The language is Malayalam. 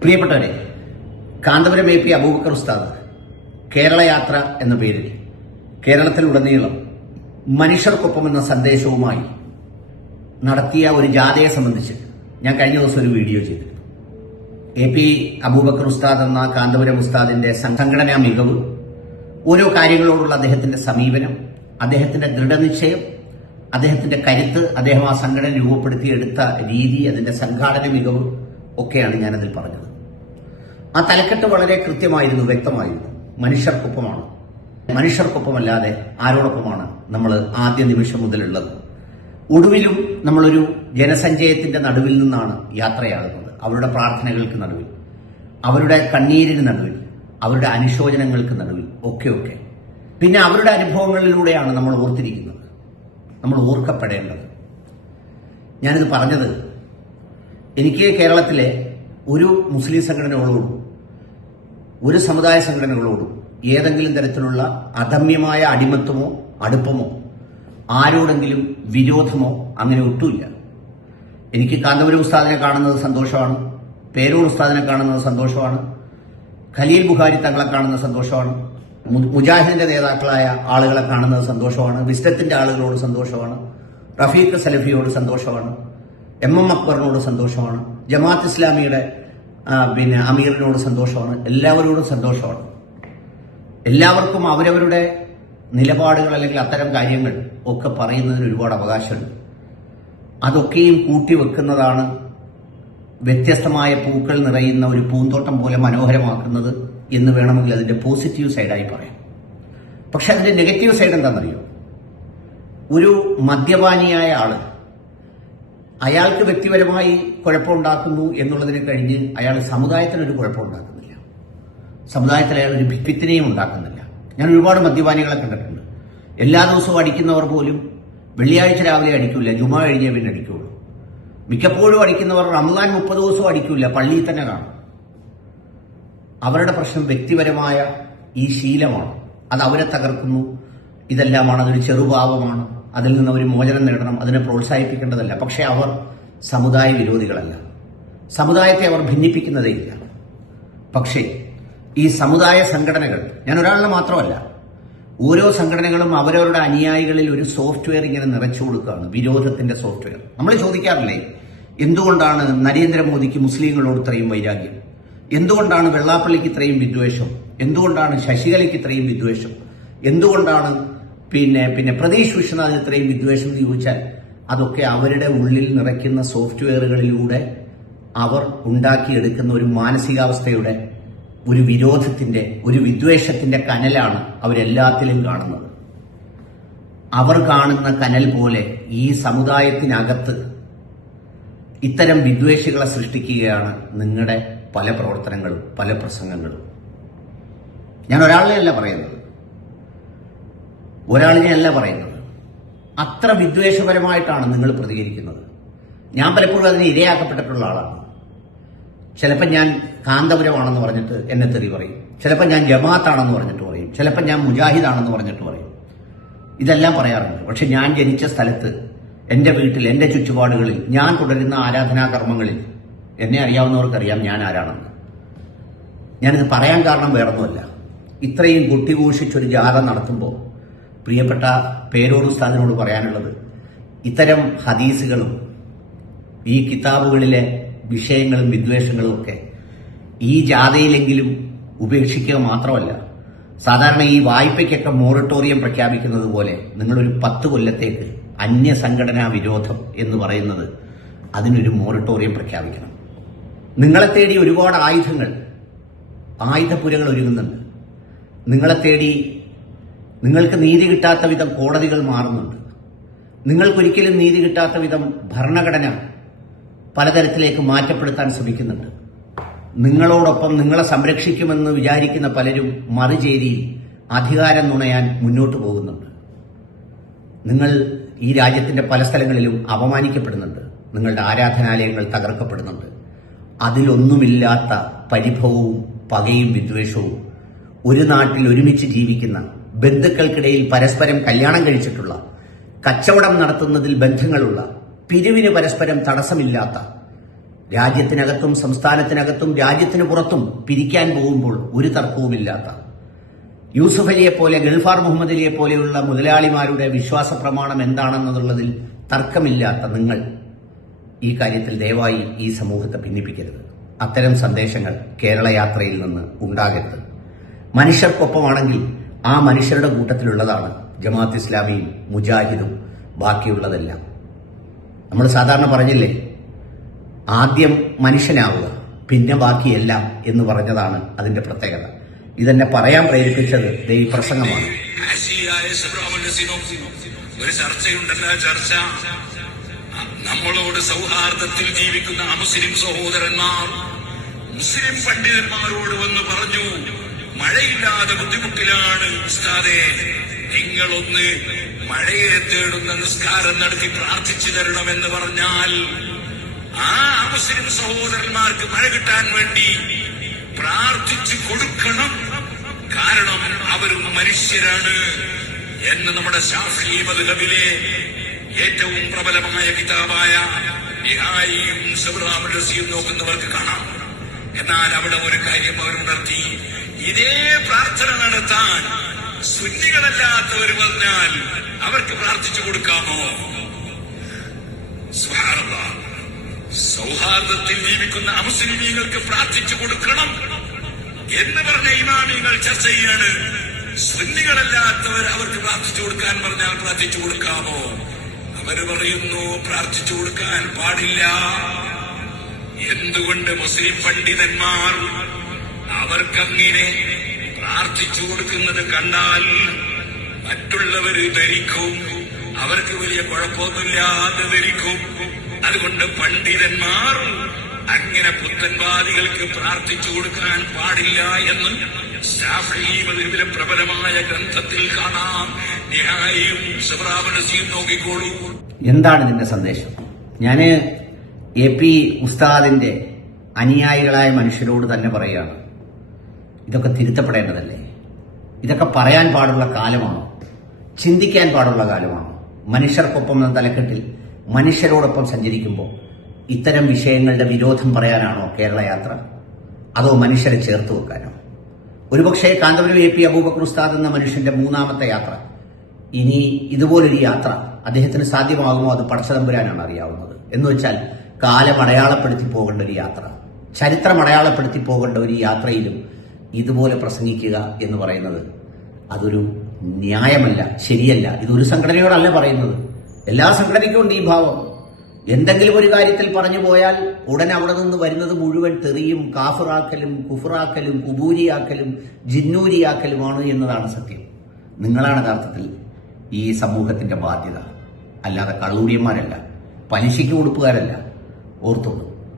പ്രിയപ്പെട്ടവരെ കാന്തപുരം എ പി അബൂബക്കർ ഉസ്താദ് കേരളയാത്ര എന്ന പേരിൽ കേരളത്തിലുടനീളം മനുഷ്യർക്കൊപ്പം എന്ന സന്ദേശവുമായി നടത്തിയ ഒരു ജാഥയെ സംബന്ധിച്ച് ഞാൻ കഴിഞ്ഞ ദിവസം ഒരു വീഡിയോ ചെയ്തു എ പി അബൂബക്കർ ഉസ്താദ് എന്ന കാന്തപുരം ഉസ്താദിന്റെ സംഘടനാ മികവ് ഓരോ കാര്യങ്ങളോടുള്ള അദ്ദേഹത്തിന്റെ സമീപനം അദ്ദേഹത്തിന്റെ ദൃഢനിശ്ചയം അദ്ദേഹത്തിന്റെ കരുത്ത് അദ്ദേഹം ആ സംഘടന രൂപപ്പെടുത്തിയെടുത്ത രീതി അതിന്റെ സംഘാടന മികവ് ഒക്കെയാണ് ഞാനതിൽ പറഞ്ഞത്. ആ തലക്കെട്ട് വളരെ കൃത്യമായിരുന്നു വ്യക്തമായിരുന്നു. മനുഷ്യർക്കൊപ്പമാണ്. മനുഷ്യർക്കൊപ്പമല്ലാതെ ആരോടൊപ്പമാണ് നമ്മൾ ആദ്യ നിമിഷം മുതലുള്ളത്. ഒടുവിലും നമ്മളൊരു ജനസഞ്ചയത്തിന്റെ നടുവിൽ നിന്നാണ് യാത്രയാകുന്നത്. അവരുടെ പ്രാർത്ഥനകൾക്ക് നടുവിൽ അവരുടെ കണ്ണീരിന് നടുവിൽ അവരുടെ അനുശോചനങ്ങൾക്ക് നടുവിൽ ഒക്കെ ഒക്കെ പിന്നെ അവരുടെ അനുഭവങ്ങളിലൂടെയാണ് നമ്മൾ ഓർത്തിരിക്കുന്നത്. നമ്മൾ ഓർക്കപ്പെടേണ്ടത്. ഞാനിത് പറഞ്ഞത് എനിക്ക് കേരളത്തിലെ ഒരു മുസ്ലിം സംഘടനകളോടും ഒരു സമുദായ സംഘടനകളോടും ഏതെങ്കിലും തരത്തിലുള്ള അധമ്യമായ അടിമത്വമോ അടുപ്പമോ ആരോടെങ്കിലും വിരോധമോ അങ്ങനെ ഒട്ടുമില്ല. എനിക്ക് കാന്തപുരം ഉസ്താദിനെ കാണുന്നത് സന്തോഷമാണ് പേരൂർ ഉസ്താദിനെ കാണുന്നത് സന്തോഷമാണ് ഖലീൽ ബുഖാരി തങ്ങളെ കാണുന്നത് സന്തോഷമാണ് മുജാഹിദിന്റെ നേതാക്കളായ ആളുകളെ കാണുന്നത് സന്തോഷമാണ് വിസ്റ്റത്തിന്റെ ആളുകളോട് സന്തോഷമാണ് റഫീഖ് സലഫിയോട് സന്തോഷമാണ് എം എം അക്ബറിനോട് സന്തോഷമാണ് ജമാഅത്ത് ഇസ്ലാമിയുടെ പിന്നെ അമീറിനോട് സന്തോഷമാണ് എല്ലാവരോടും സന്തോഷമാണ്. എല്ലാവർക്കും അവരവരുടെ നിലപാടുകൾ അല്ലെങ്കിൽ അത്തരം കാര്യങ്ങൾ ഒക്കെ പറയുന്നതിന് ഒരുപാട് അവകാശമുണ്ട്. അതൊക്കെയും കൂട്ടി വെക്കുന്നതാണ് വ്യത്യസ്തമായ പൂക്കൾ നിറയുന്ന ഒരു പൂന്തോട്ടം പോലെ മനോഹരമാക്കുന്നത് എന്ന് വേണമെങ്കിൽ അതിന്റെ പോസിറ്റീവ് സൈഡായി പറയാം. പക്ഷെ അതിന്റെ നെഗറ്റീവ് സൈഡ് എന്താണെന്നറിയോ? ഒരു മദ്യപാനിയായ ആൾ അയാൾക്ക് വ്യക്തിപരമായി കുഴപ്പമുണ്ടാക്കുന്നു എന്നുള്ളതിന് കഴിഞ്ഞ് അയാൾ സമുദായത്തിനൊരു കുഴപ്പമുണ്ടാക്കുന്നില്ല. സമുദായത്തിൽ അയാൾ ഒരു ഭിത്തിനെയും ഉണ്ടാക്കുന്നില്ല. ഞാൻ ഒരുപാട് മദ്യപാനികളെ കണ്ടിട്ടുണ്ട്. എല്ലാ ദിവസവും അടിക്കുന്നവർ പോലും വെള്ളിയാഴ്ച രാവിലെ അടിക്കില്ല ജുമ കഴിഞ്ഞേ പിന്നെ അടിക്കുള്ളൂ. മിക്കപ്പോഴും അടിക്കുന്നവർ റമദാൻ മുപ്പത് ദിവസവും അടിക്കില്ല പള്ളിയിൽ തന്നെ കാണും. അവരുടെ പ്രശ്നം വ്യക്തിപരമായ ഈ ശീലമാണ്. അത് അവരെ തകർക്കുന്നു. ഇതെല്ലാമാണ് അതൊരു ചെറുപാവമാണ് അതിൽ നിന്ന് അവർ മോചനം നേടണം അതിനെ പ്രോത്സാഹിപ്പിക്കേണ്ടതല്ല. പക്ഷെ അവർ സമുദായ വിരോധികളല്ല. സമുദായത്തെ അവർ ഭിന്നിപ്പിക്കുന്നതേയില്ല പക്ഷേ ഈ സമുദായ സംഘടനകൾ ഞാൻ ഒരാളിനെ മാത്രമല്ല ഓരോ സംഘടനകളും അവരവരുടെ അനുയായികളിൽ ഒരു സോഫ്റ്റ്വെയർ ഇങ്ങനെ നിറച്ചു കൊടുക്കുകയാണ് വിരോധത്തിന്റെ സോഫ്റ്റ്വെയർ. നമ്മൾ ചോദിക്കാറില്ലേ എന്തുകൊണ്ടാണ് നരേന്ദ്രമോദിക്ക് മുസ്ലിങ്ങളോട് ഇത്രയും വൈരാഗ്യം? എന്തുകൊണ്ടാണ് വെള്ളാപ്പള്ളിക്ക് ഇത്രയും വിദ്വേഷം? എന്തുകൊണ്ടാണ് ശശികലയ്ക്ക് ഇത്രയും വിദ്വേഷം? എന്തുകൊണ്ടാണ് പിന്നെ പിന്നെ പ്രതീഷ് വിശ്വനാഥ് ഇത്രയും വിദ്വേഷം ജീവിച്ചാൽ അതൊക്കെ അവരുടെ ഉള്ളിൽ നിറയ്ക്കുന്ന സോഫ്റ്റ്വെയറുകളിലൂടെ അവർ ഉണ്ടാക്കിയെടുക്കുന്ന ഒരു മാനസികാവസ്ഥയുടെ ഒരു വിരോധത്തിന്റെ ഒരു വിദ്വേഷത്തിന്റെ കനലാണ് അവരെല്ലാത്തിലും കാണുന്നത്. അവർ കാണുന്ന കനൽ പോലെ ഈ സമുദായത്തിനകത്ത് ഇത്തരം വിദ്വേഷികളെ സൃഷ്ടിക്കുകയാണ് നിങ്ങളുടെ പല പ്രവർത്തനങ്ങളും പല പ്രസംഗങ്ങളും. ഞാൻ ഒരാളെയല്ല പറയുന്നത്. ഒരാളിനെയല്ല പറയുന്നത്. അത്ര വിദ്വേഷപരമായിട്ടാണ് നിങ്ങൾ പ്രതികരിക്കുന്നത്. ഞാൻ പലപ്പോഴും അതിന് ഇരയാക്കപ്പെട്ടിട്ടുള്ള ആളാണ്. ചിലപ്പോൾ ഞാൻ കാന്തപുരമാണെന്ന് പറഞ്ഞിട്ട് എന്നെ തെറി പറയും. ചിലപ്പോൾ ഞാൻ ജമാഅത്താണെന്ന് പറഞ്ഞിട്ട് പറയും. ചിലപ്പോൾ ഞാൻ മുജാഹിദാണെന്ന് പറഞ്ഞിട്ട് പറയും. ഇതെല്ലാം പറയാറുണ്ട്. പക്ഷെ ഞാൻ ജനിച്ച സ്ഥലത്ത് എന്റെ വീട്ടിൽ എന്റെ ചുറ്റുപാടുകളിൽ ഞാൻ തുടരുന്ന ആരാധനാകർമ്മങ്ങളിൽ എന്നെ അറിയാവുന്നവർക്കറിയാം ഞാൻ ആരാണെന്ന്. ഞാനിത് പറയാൻ കാരണം വേറൊന്നുമല്ല. ഇത്രയും കൊട്ടിഘോഷിച്ചൊരു ജാഥ നടത്തുമ്പോൾ പ്രിയപ്പെട്ട പേരൂർ ഉസ്താദിനോട് പറയാനുള്ളത് ഇത്തരം ഹദീസുകളും ഈ കിതാബുകളിലെ വിഷയങ്ങളും വിദ്വേഷങ്ങളും ഒക്കെ ഈ ജാഥയിലെങ്കിലും ഉപേക്ഷിക്കുക മാത്രമല്ല സാധാരണ ഈ വായ്പയ്ക്കൊക്കെ മോറട്ടോറിയം പ്രഖ്യാപിക്കുന്നത് പോലെ നിങ്ങളൊരു പത്ത് കൊല്ലത്തേക്ക് അന്യ സംഘടനാ വിരോധം എന്ന് പറയുന്നത് അതിനൊരു മോറട്ടോറിയം പ്രഖ്യാപിക്കണം. നിങ്ങളെ തേടി ഒരുപാട് ആയുധങ്ങൾ ആയുധപുരകൾ ഒരുങ്ങുന്നുണ്ട്. നിങ്ങളെ തേടി നിങ്ങൾക്ക് നീതി കിട്ടാത്ത വിധം കോടതികൾ മാറുന്നുണ്ട്. നിങ്ങൾക്കൊരിക്കലും നീതി കിട്ടാത്ത വിധം ഭരണഘടന പലതരത്തിലേക്ക് മാറ്റപ്പെടുത്താൻ ശ്രമിക്കുന്നുണ്ട്. നിങ്ങളോടൊപ്പം നിങ്ങളെ സംരക്ഷിക്കുമെന്ന് വിചാരിക്കുന്ന പലരും മറുചേരിയിൽ അധികാരം നുണയാൻ മുന്നോട്ട് പോകുന്നുണ്ട്. നിങ്ങൾ ഈ രാജ്യത്തിന്റെ പല സ്ഥലങ്ങളിലും അപമാനിക്കപ്പെടുന്നുണ്ട്. നിങ്ങളുടെ ആരാധനാലയങ്ങൾ തകർക്കപ്പെടുന്നുണ്ട്. അതിലൊന്നുമില്ലാത്ത പരിഭവവും പകയും വിദ്വേഷവും ഒരു നാട്ടിൽ ഒരുമിച്ച് ജീവിക്കുന്ന ബന്ധുക്കൾക്കിടയിൽ പരസ്പരം കല്യാണം കഴിച്ചിട്ടുള്ള കച്ചവടം നടത്തുന്നതിൽ ബന്ധങ്ങളുള്ള പിരിവിന് പരസ്പരം തടസ്സമില്ലാത്ത രാജ്യത്തിനകത്തും സംസ്ഥാനത്തിനകത്തും രാജ്യത്തിന് പുറത്തും പിരിക്കാൻ പോകുമ്പോൾ ഒരു തർക്കവുമില്ലാത്ത യൂസുഫ് അലിയെ പോലെ ഗൾഫാർ മുഹമ്മദ് അലിയെ പോലെയുള്ള മുതലാളിമാരുടെ വിശ്വാസ പ്രമാണം എന്താണെന്നുള്ളതിൽ തർക്കമില്ലാത്ത നിങ്ങൾ ഈ കാര്യത്തിൽ ദയവായി ഈ സമൂഹത്തെ ഭിന്നിപ്പിക്കരുത്. അത്തരം സന്ദേശങ്ങൾ കേരള യാത്രയിൽ നിന്ന് ഉണ്ടാകരുത്. മനുഷ്യർക്കൊപ്പമാണെങ്കിൽ ആ മനുഷ്യരുടെ കൂട്ടത്തിലുള്ളതാണ് ജമാഅത്ത് ഇസ്ലാമിയും മുജാഹിദും ബാക്കിയുള്ളതെല്ലാം. നമ്മൾ സാധാരണ പറഞ്ഞില്ലേ? ആദ്യം മനുഷ്യനാവുക പിന്നെ ബാക്കിയെല്ലാം എന്ന് പറഞ്ഞതാണ് അതിന്റെ പ്രത്യേകത. ഇതെന്നെ പറയാൻ പ്രേരിപ്പിച്ചത് ഈ പ്രസംഗമാണ്. ഒരു ചർച്ച. നമ്മളോട് സൗഹാർദ്ദത്തിൽ ജീവിക്കുന്ന മുസ്ലിം സഹോദരന്മാർ മുസ്ലിം പണ്ഡിതന്മാരോട് വന്ന് പറഞ്ഞു മഴയില്ലാതെ ബുദ്ധിമുട്ടിലാണ് ഉസ്താദെ. നിങ്ങളൊന്ന് മഴയെ തേടുന്ന നിസ്കാരം നടത്തി പ്രാർത്ഥിച്ചു തരണമെന്ന് പറഞ്ഞാൽ ആ മുസ്ലിം സഹോദരന്മാർക്ക് മഴ കിട്ടാൻ വേണ്ടി പ്രാർത്ഥിച്ചു കൊടുക്കണം. കാരണം അവരും മനുഷ്യരാണ് എന്ന് നമ്മുടെ ശാസ്ത്രീയ മധുഹബിലെ ഏറ്റവും പ്രബലമായ കിതാബായ നോക്കുന്നവർക്ക് കാണാം. എന്നാൽ അവിടെ ഒരു കാര്യം അവർ ഉണർത്തി. ഇതേ പ്രാർത്ഥന നടത്താൻ സുന്നികളല്ലാത്തവർ പറഞ്ഞാൽ അവർക്ക് പ്രാർത്ഥിച്ചു കൊടുക്കാമോ. സൗഹാർദ്ദത്തിൽ ജീവിക്കുന്ന അമുസ്ലിമീങ്ങൾക്ക് പ്രാർത്ഥിച്ചു കൊടുക്കണം എന്ന് പറഞ്ഞ ഇമാമിങ്ങൾ ചർച്ച ചെയ്യാണ്. സുന്നികളല്ലാത്തവർ അവർക്ക് പ്രാർത്ഥിച്ചു കൊടുക്കാൻ പറഞ്ഞാൽ പ്രാർത്ഥിച്ചു കൊടുക്കാമോ? അവർ പറയുന്നു പ്രാർത്ഥിച്ചു കൊടുക്കാൻ പാടില്ല. എന്തുകൊണ്ട് മുസ്ലിം പണ്ഡിതന്മാർ അവർക്കങ്ങനെ പ്രാർത്ഥിച്ചു കൊടുക്കുന്നത് കണ്ടാൽ മറ്റുള്ളവർ ധരിക്കും. അവർക്ക് വലിയ കുഴപ്പമൊന്നുമില്ലാതെ ധരിക്കും. അതുകൊണ്ട് പണ്ഡിതന്മാർ അങ്ങനെ പുത്തൻവാദികൾക്ക് പ്രാർത്ഥിച്ചു കൊടുക്കാൻ പാടില്ല എന്ന് മദ്ഹബിലെ പ്രബലമായ ഗ്രന്ഥത്തിൽ കാണാം. ന്യായും സബ്രാമനസിയും നോക്കിക്കോളൂ. എന്താണ് നിന്റെ സന്ദേശം? ഞാൻ എ പി ഉസ്താദിന്റെ അനുയായികളായ മനുഷ്യരോട് തന്നെ പറയുകയാണ്. ഇതൊക്കെ തിരുത്തപ്പെടേണ്ടതല്ലേ? ഇതൊക്കെ പറയാൻ പാടുള്ള കാലമാണോ? ചിന്തിക്കാൻ പാടുള്ള കാലമാണോ? മനുഷ്യർക്കൊപ്പം എന്ന തലക്കെട്ടിൽ മനുഷ്യരോടൊപ്പം സഞ്ചരിക്കുമ്പോൾ ഇത്തരം വിഷയങ്ങളുടെ വിരോധം പറയാനാണോ കേരള യാത്ര അതോ മനുഷ്യരെ ചേർത്ത് വെക്കാനോ? ഒരുപക്ഷെ കാന്തപുരം എ പി അബൂബക്കർ ഉസ്താദ് എന്ന മനുഷ്യന്റെ മൂന്നാമത്തെ യാത്ര. ഇനി ഇതുപോലൊരു യാത്ര അദ്ദേഹത്തിന് സാധ്യമാകുമോ? അത് പടച്ചതമ്പുരാനാണ് അറിയാവുന്നത്. എന്ന് വെച്ചാൽ കാലം അടയാളപ്പെടുത്തി പോകേണ്ട ഒരു യാത്ര. ചരിത്രം അടയാളപ്പെടുത്തി പോകേണ്ട ഒരു യാത്രയിലും ഇതുപോലെ പ്രസംഗിക്കുക എന്ന് പറയുന്നത് അതൊരു ന്യായമല്ല ശരിയല്ല. ഇതൊരു സംഘടനയോടല്ല പറയുന്നത്. എല്ലാ സംഘടനയ്ക്കും ഉണ്ട് ഈ ഭാവം. എന്തെങ്കിലും ഒരു കാര്യത്തിൽ പറഞ്ഞു പോയാൽ ഉടൻ അവിടെ നിന്ന് വരുന്നത് മുഴുവൻ തെറിയും കാഫിറാക്കലും കുഫറാക്കലും കുബൂരിയാക്കലും ജിന്നൂരിയാക്കലുമാണ് എന്നതാണ് സത്യം. നിങ്ങളാണ് യഥാർത്ഥത്തിൽ ഈ സമൂഹത്തിന്റെ ബാധ്യത. അല്ലാതെ കള്ളൂടിയന്മാരല്ല പലിശയ്ക്ക് കൊടുപ്പുകാരല്ല ഓർത്തോളൂ.